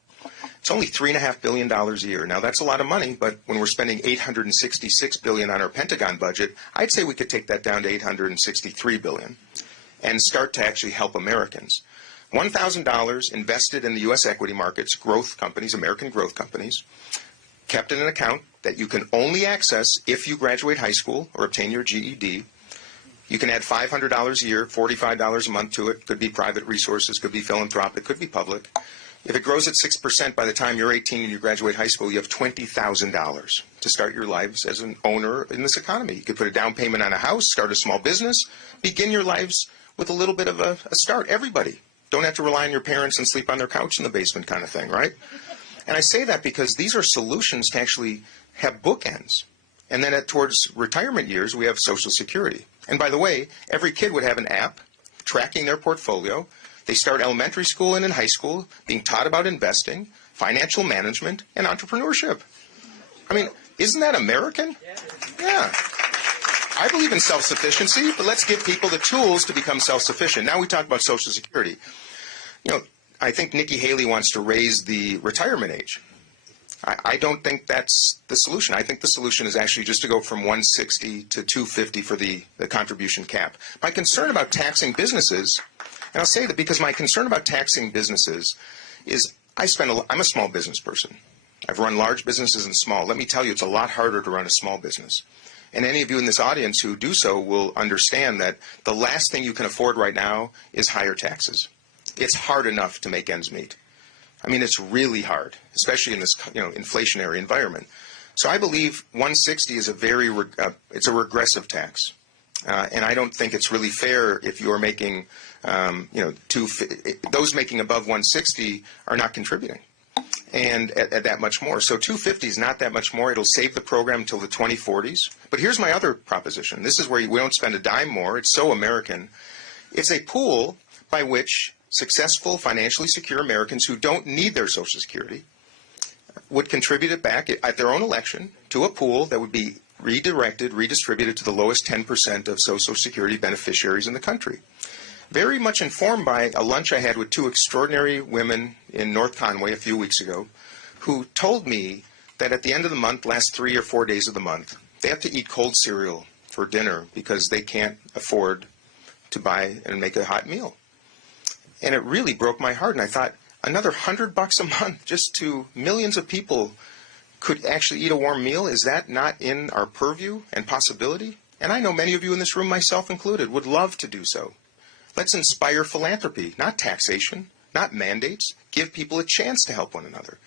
It's only $3.5 billion a year. Now, that's a lot of money, but when we're spending $866 billion on our Pentagon budget, I'd say we could take that down to $863 billion and start to actually help Americans. $1,000 invested in the U.S. equity markets, growth companies, American growth companies, kept in an account that you can only access if you graduate high school or obtain your GED. You can add $500 a year, $45 a month to it. Could be private resources, could be philanthropic, could be public. If it grows at 6% by the time you're 18 and you graduate high school, you have $20,000 to start your lives as an owner in this economy. You could put a down payment on a house, start a small business, begin your lives with a little bit of a start. Everybody. Don't have to rely on your parents and sleep on their couch in the basement kind of thing, right? And I say that because these are solutions to actually have bookends. And then towards retirement years, we have Social Security. And by the way, every kid would have an app tracking their portfolio. They start elementary school and in high school being taught about investing, financial management, and entrepreneurship. I mean, isn't that American? Yeah. I believe in self-sufficiency, but let's give people the tools to become self-sufficient. Now we talk about Social Security. You know, I think Nikki Haley wants to raise the retirement age. I don't think that's the solution. I think the solution is actually just to go from 160 to 250 for the contribution cap. My concern about taxing businesses, and I'll say that because my concern about taxing businesses is I'm a small business person. I've run large businesses and small. Let me tell you, it's a lot harder to run a small business. And any of you in this audience who do so will understand that the last thing you can afford right now is higher taxes. It's hard enough to make ends meet. I mean, it's really hard, especially in this inflationary environment. So I believe 160 is it's a regressive tax, and I don't think it's really fair if you're making those making above 160 are not contributing, and at that much more. So 250 is not that much more. It'll save the program until the 2040s. But here's my other proposition. This is where we don't spend a dime more. It's so American. It's a pool by which successful, financially secure Americans who don't need their Social Security would contribute it back at their own election to a pool that would be redistributed to the lowest 10% of Social Security beneficiaries in the country. Very much informed by a lunch I had with two extraordinary women in North Conway a few weeks ago who told me that at the end of the month, last 3 or 4 days of the month, they have to eat cold cereal for dinner because they can't afford to buy and make a hot meal. And it really broke my heart. And I thought, another $100 a month just to millions of people could actually eat a warm meal? Is that not in our purview and possibility? And I know many of you in this room, myself included, would love to do so. Let's inspire philanthropy, not taxation, not mandates. Give people a chance to help one another.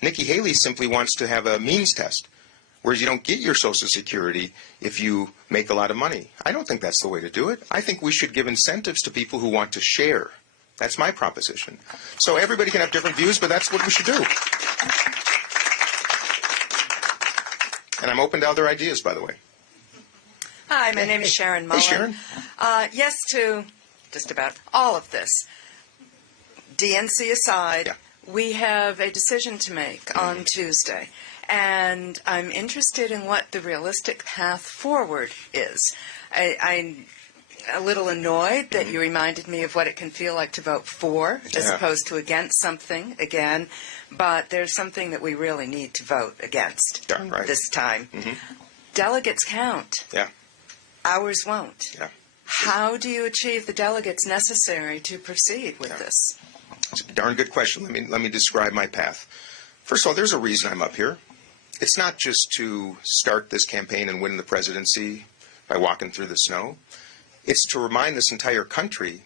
Nikki Haley simply wants to have a means test, whereas you don't get your Social Security if you make a lot of money. I don't think that's the way to do it. I think we should give incentives to people who want to share. That's my proposition. So everybody can have different views, but that's what we should do. And I'm open to other ideas, by the way. Hi, my name is Sharon Mullen. Hey, Sharon. Yes to just about all of this. DNC aside, we have a decision to make on Tuesday. And I'm interested in what the realistic path forward is. I'm a little annoyed that you reminded me of what it can feel like to vote for as opposed to against something again. But there's something that we really need to vote against this time. Mm-hmm. Delegates count. Yeah. Ours won't. Yeah. How do you achieve the delegates necessary to proceed with this? It's a darn good question. Let me describe my path. First of all, there's a reason I'm up here. It's not just to start this campaign and win the presidency by walking through the snow. It's to remind this entire country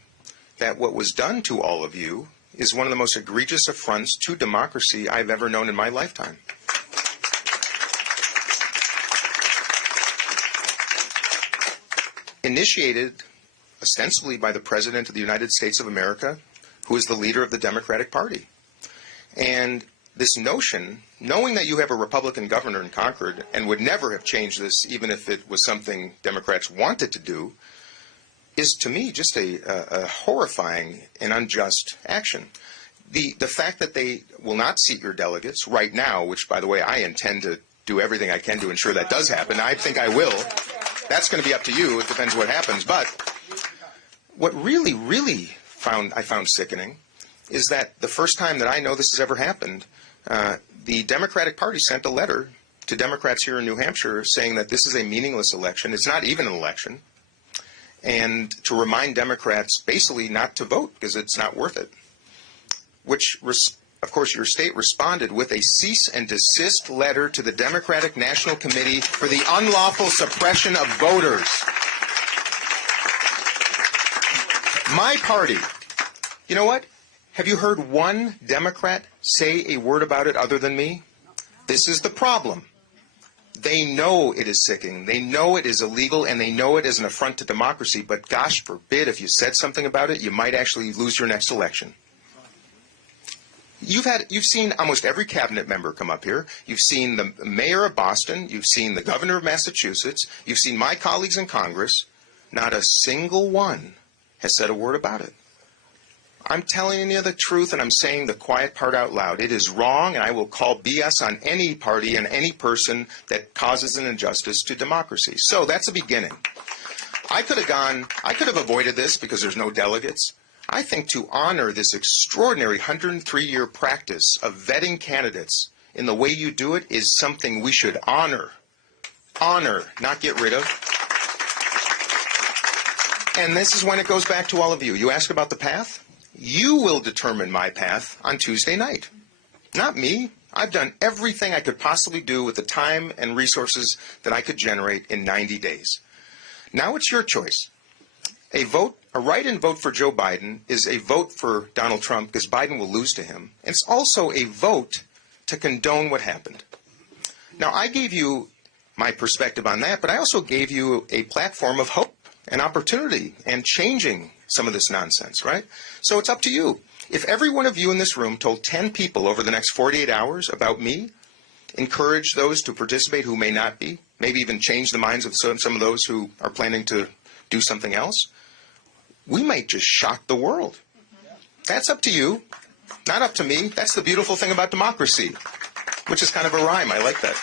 that what was done to all of you is one of the most egregious affronts to democracy I've ever known in my lifetime. Initiated ostensibly by the President of the United States of America, who is the leader of the Democratic Party. And this notion, knowing that you have a Republican governor in Concord and would never have changed this even if it was something Democrats wanted to do, is to me just a horrifying and unjust action. The fact that they will not seat your delegates right now, which, by the way, I intend to do everything I can to ensure that does happen. I think I will. That's going to be up to you. It depends what happens. But what really, really I found sickening is that the first time that I know this has ever happened, the Democratic Party sent a letter to Democrats here in New Hampshire saying that this is a meaningless election. It's not even an election. And to remind Democrats basically not to vote because it's not worth it. Which, of course, your state responded with a cease and desist letter to the Democratic National Committee for the unlawful suppression of voters. My party, you know what? Have you heard one Democrat say a word about it other than me? This is the problem. They know it is sickening. They know it is illegal, and they know it is an affront to democracy. But gosh forbid, if you said something about it, you might actually lose your next election. You've seen almost every cabinet member come up here. You've seen the mayor of Boston. You've seen the governor of Massachusetts. You've seen my colleagues in Congress. Not a single one has said a word about it. I'm telling you the truth, and I'm saying the quiet part out loud. It is wrong, and I will call BS on any party and any person that causes an injustice to democracy. So that's the beginning. I could have avoided this because there's no delegates. I think to honor this extraordinary 103-year practice of vetting candidates in the way you do it is something we should honor. Honor, not get rid of. And this is when it goes back to all of you. You ask about the path? You will determine my path on Tuesday night. Not me. I've done everything I could possibly do with the time and resources that I could generate in 90 days. Now it's your choice. A write-in vote for Joe Biden is a vote for Donald Trump because Biden will lose to him. It's also a vote to condone what happened. Now, I gave you my perspective on that, but I also gave you a platform of hope and opportunity and changing some of this nonsense, right? So it's up to you. If every one of you in this room told 10 people over the next 48 hours about me, encourage those to participate who may not be, maybe even change the minds of some of those who are planning to do something else, we might just shock the world. That's up to you, not up to me. That's the beautiful thing about democracy, which is kind of a rhyme. I like that.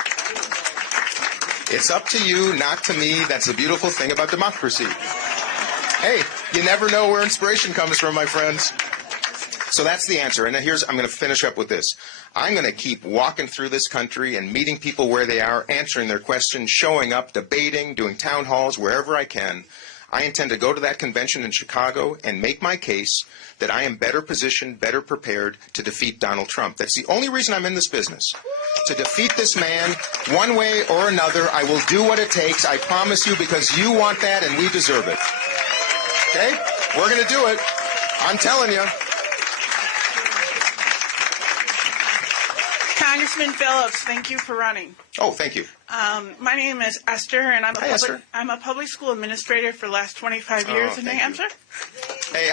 It's up to you, not to me. That's the beautiful thing about democracy. Hey, you never know where inspiration comes from, my friends. So that's the answer. And I'm going to finish up with this. I'm going to keep walking through this country and meeting people where they are, answering their questions, showing up, debating, doing town halls, wherever I can. I intend to go to that convention in Chicago and make my case that I am better positioned, better prepared to defeat Donald Trump. That's the only reason I'm in this business. To defeat this man one way or another. I will do what it takes, I promise you, because you want that and we deserve it. Okay? We're going to do it. I'm telling you. Congressman Phillips, thank you for running. Oh, thank you. My name is Esther, and I'm a public school administrator for the last 25 years in New Hampshire. Hey,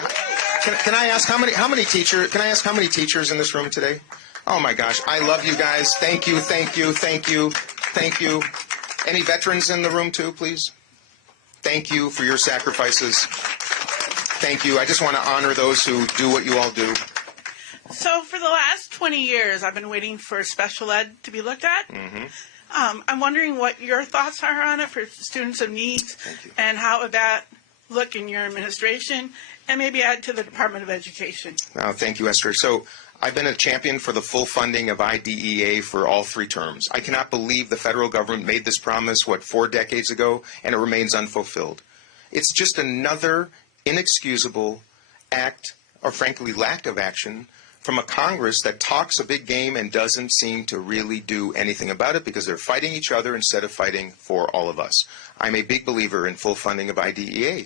can I ask how many teachers in this room today? Oh my gosh, I love you guys. Thank you, thank you, thank you, thank you. Any veterans in the room too, please? Thank you for your sacrifices. Thank you. I just want to honor those who do what you all do. So for the last 20 years, I've been waiting for special ed to be looked at. Mm-hmm. I'm wondering what your thoughts are on it for students of needs, and how would that look in your administration, and maybe add to the Department of Education. Oh, thank you, Esther. So I've been a champion for the full funding of IDEA for all 3 terms. I cannot believe the federal government made this promise, 4 decades ago, and it remains unfulfilled. It's just another inexcusable act, or frankly lack of action, from a Congress that talks a big game and doesn't seem to really do anything about it because they're fighting each other instead of fighting for all of us. I'm a big believer in full funding of IDEA.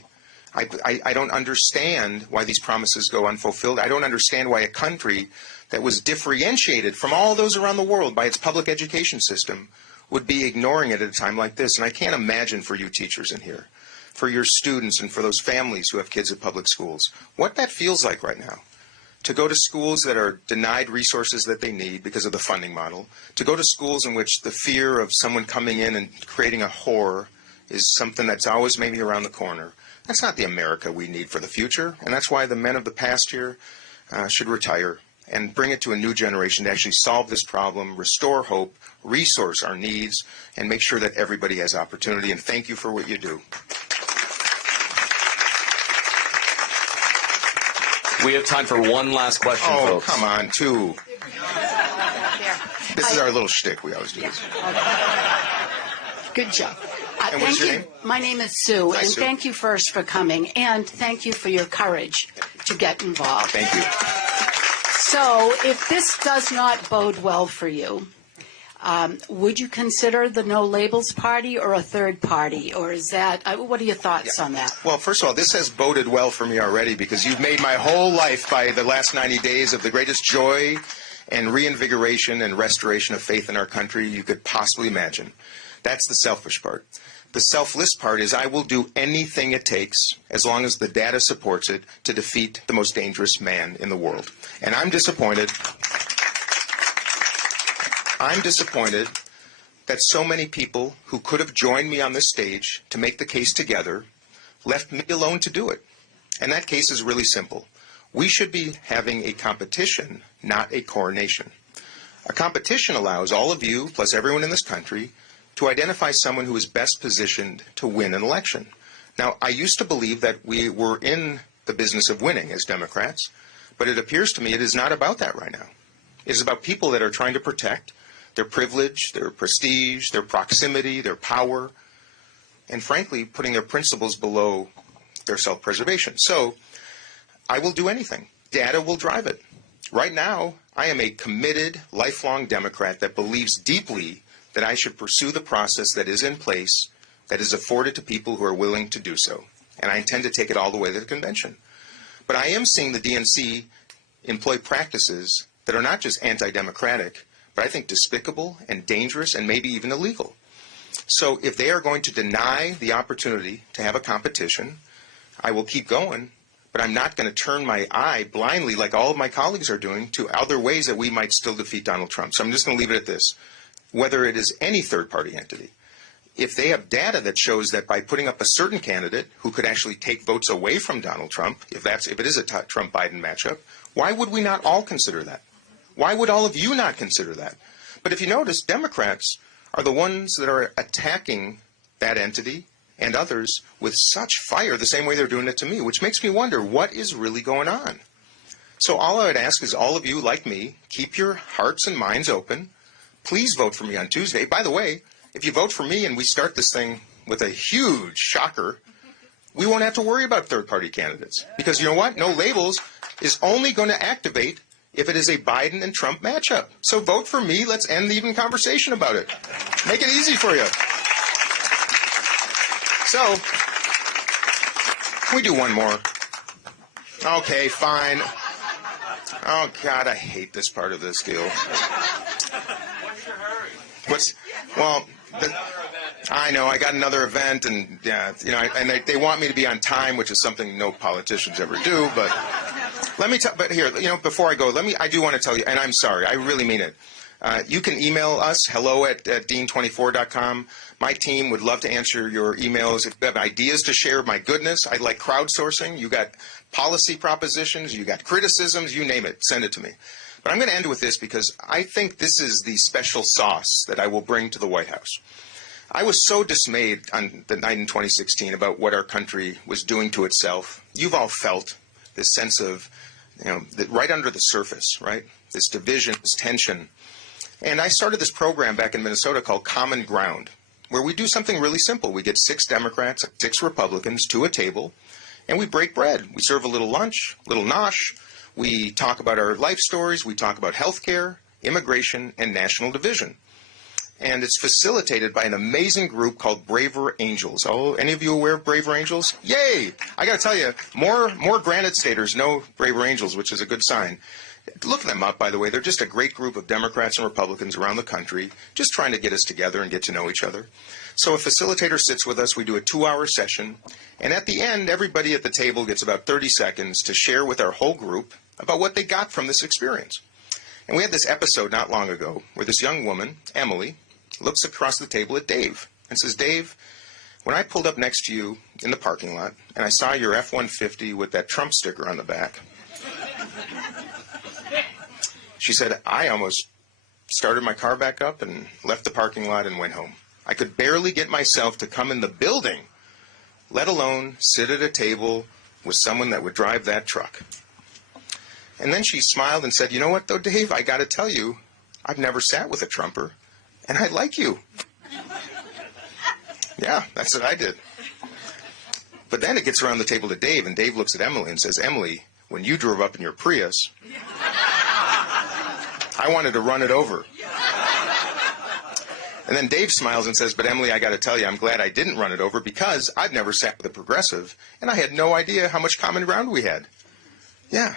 I don't understand why these promises go unfulfilled. I don't understand why a country that was differentiated from all those around the world by its public education system would be ignoring it at a time like this. And I can't imagine for you teachers in here, for your students and for those families who have kids at public schools, what that feels like right now. To go to schools that are denied resources that they need because of the funding model, to go to schools in which the fear of someone coming in and creating a horror is something that's always maybe around the corner. That's not the America we need for the future, and that's why the men of the past here should retire and bring it to a new generation to actually solve this problem, restore hope, resource our needs, and make sure that everybody has opportunity. And thank you for what you do. We have time for one last question, folks. Oh, come on, 2. This is our little shtick. We always do this. Good job. And what's your name? My name is Sue, Hi, and Sue. thank you first for coming, and thank you for your courage to get involved. Thank you. So, if this does not bode well for you, would you consider the No Labels Party or a third party, or is that, what are your thoughts on that? Well, first of all, this has boded well for me already because you've made my whole life by the last 90 days of the greatest joy and reinvigoration and restoration of faith in our country you could possibly imagine. That's the selfish part. The selfless part is I will do anything it takes, as long as the data supports it, to defeat the most dangerous man in the world. And I'm disappointed. That so many people who could have joined me on this stage to make the case together left me alone to do it. And that case is really simple. We should be having a competition, not a coronation. A competition allows all of you, plus everyone in this country, to identify someone who is best positioned to win an election. Now, I used to believe that we were in the business of winning as Democrats, but it appears to me it is not about that right now. It is about people that are trying to protect their privilege, their prestige, their proximity, their power, and frankly, putting their principles below their self-preservation. So, I will do anything. Data will drive it. Right now, I am a committed, lifelong Democrat that believes deeply that I should pursue the process that is in place, that is afforded to people who are willing to do so. And I intend to take it all the way to the convention. But I am seeing the DNC employ practices that are not just anti-democratic, but I think despicable and dangerous and maybe even illegal. So if they are going to deny the opportunity to have a competition, I will keep going, but I'm not going to turn my eye blindly, like all of my colleagues are doing, to other ways that we might still defeat Donald Trump. So I'm just going to leave it at this. Whether it is any third-party entity, if they have data that shows that by putting up a certain candidate who could actually take votes away from Donald Trump, if it is a Trump-Biden matchup, why would we not all consider that? Why would all of you not consider that? But if you notice, Democrats are the ones that are attacking that entity and others with such fire, the same way they're doing it to me, which makes me wonder what is really going on. So all I would ask is all of you, like me, keep your hearts and minds open. Please vote for me on Tuesday. By the way, if you vote for me and we start this thing with a huge shocker, we won't have to worry about third-party candidates. Because you know what? No labels is only going to activate if it is a Biden and Trump matchup. So vote for me. Let's end the even conversation about it. Make it easy for you. So, can we do one more? Okay, fine. Oh, God, I hate this part of this deal. What's your hurry? I know, I got another event, and and they want me to be on time, which is something no politicians ever do, but but here, before I go, I do want to tell you, and I'm sorry, I really mean it. You can email us, hello@dean24.com. My team would love to answer your emails. If you have ideas to share, my goodness, I like crowdsourcing. You got policy propositions, you got criticisms, you name it, send it to me. But I'm going to end with this because I think this is the special sauce that I will bring to the White House. I was so dismayed on the night in 2016 about what our country was doing to itself. You've all felt this sense of, that right under the surface, right? This division, this tension. And I started this program back in Minnesota called Common Ground, where we do something really simple. We get 6 Democrats, 6 Republicans to a table, and we break bread. We serve a little lunch, a little nosh. We talk about our life stories. We talk about health care, immigration, and national division. And it's facilitated by an amazing group called Braver Angels. Oh, any of you aware of Braver Angels? Yay! I got to tell you, more Granite Staters know Braver Angels, which is a good sign. Look them up, by the way. They're just a great group of Democrats and Republicans around the country, just trying to get us together and get to know each other. So a facilitator sits with us. We do a 2-hour session. And at the end, everybody at the table gets about 30 seconds to share with our whole group about what they got from this experience. And we had this episode not long ago where this young woman, Emily, looks across the table at Dave and says, Dave, when I pulled up next to you in the parking lot and I saw your F-150 with that Trump sticker on the back, she said, I almost started my car back up and left the parking lot and went home. I could barely get myself to come in the building, let alone sit at a table with someone that would drive that truck. And then she smiled and said, you know what, though, Dave, I got to tell you, I've never sat with a Trumper, and I like you. Yeah, that's what I did. But then it gets around the table to Dave, and Dave looks at Emily and says, Emily, when you drove up in your Prius, I wanted to run it over. And then Dave smiles and says, but Emily, I got to tell you, I'm glad I didn't run it over because I've never sat with a progressive, and I had no idea how much common ground we had. Yeah.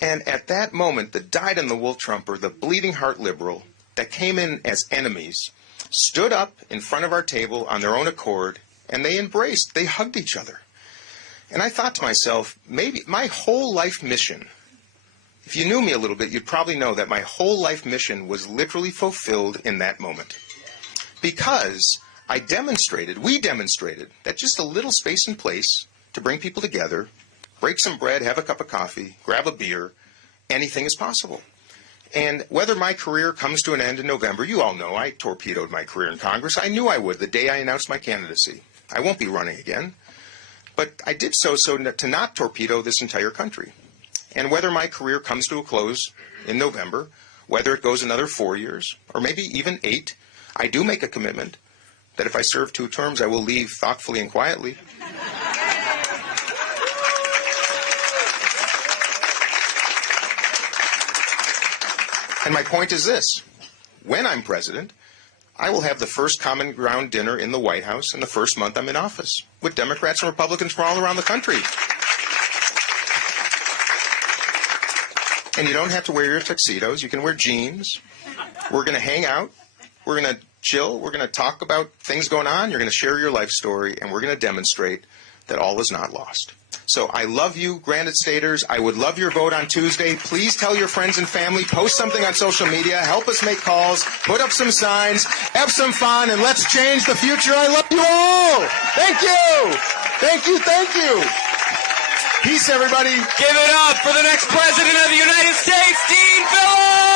And at that moment, the dyed-in-the-wool Trumper, the bleeding heart liberal that came in as enemies, stood up in front of our table on their own accord, and they embraced, they hugged each other. And I thought to myself, maybe my whole life mission, if you knew me a little bit, you'd probably know that my whole life mission was literally fulfilled in that moment. Because we demonstrated that just a little space and place to bring people together break some bread, have a cup of coffee, grab a beer. Anything is possible. And whether my career comes to an end in November, you all know I torpedoed my career in Congress. I knew I would the day I announced my candidacy. I won't be running again. But I did so to not torpedo this entire country. And whether my career comes to a close in November, whether it goes another 4 years, or maybe even 8, I do make a commitment that if I serve 2 terms, I will leave thoughtfully and quietly. And my point is this. When I'm president, I will have the first common ground dinner in the White House in the first month I'm in office, with Democrats and Republicans from all around the country. And you don't have to wear your tuxedos. You can wear jeans. We're going to hang out. We're going to chill. We're going to talk about things going on. You're going to share your life story, and we're going to demonstrate that all is not lost. So I love you, Granite Staters. I would love your vote on Tuesday. Please tell your friends and family. Post something on social media. Help us make calls. Put up some signs. Have some fun, and let's change the future. I love you all. Thank you. Thank you. Thank you. Peace, everybody. Give it up for the next president of the United States, Dean Phillips!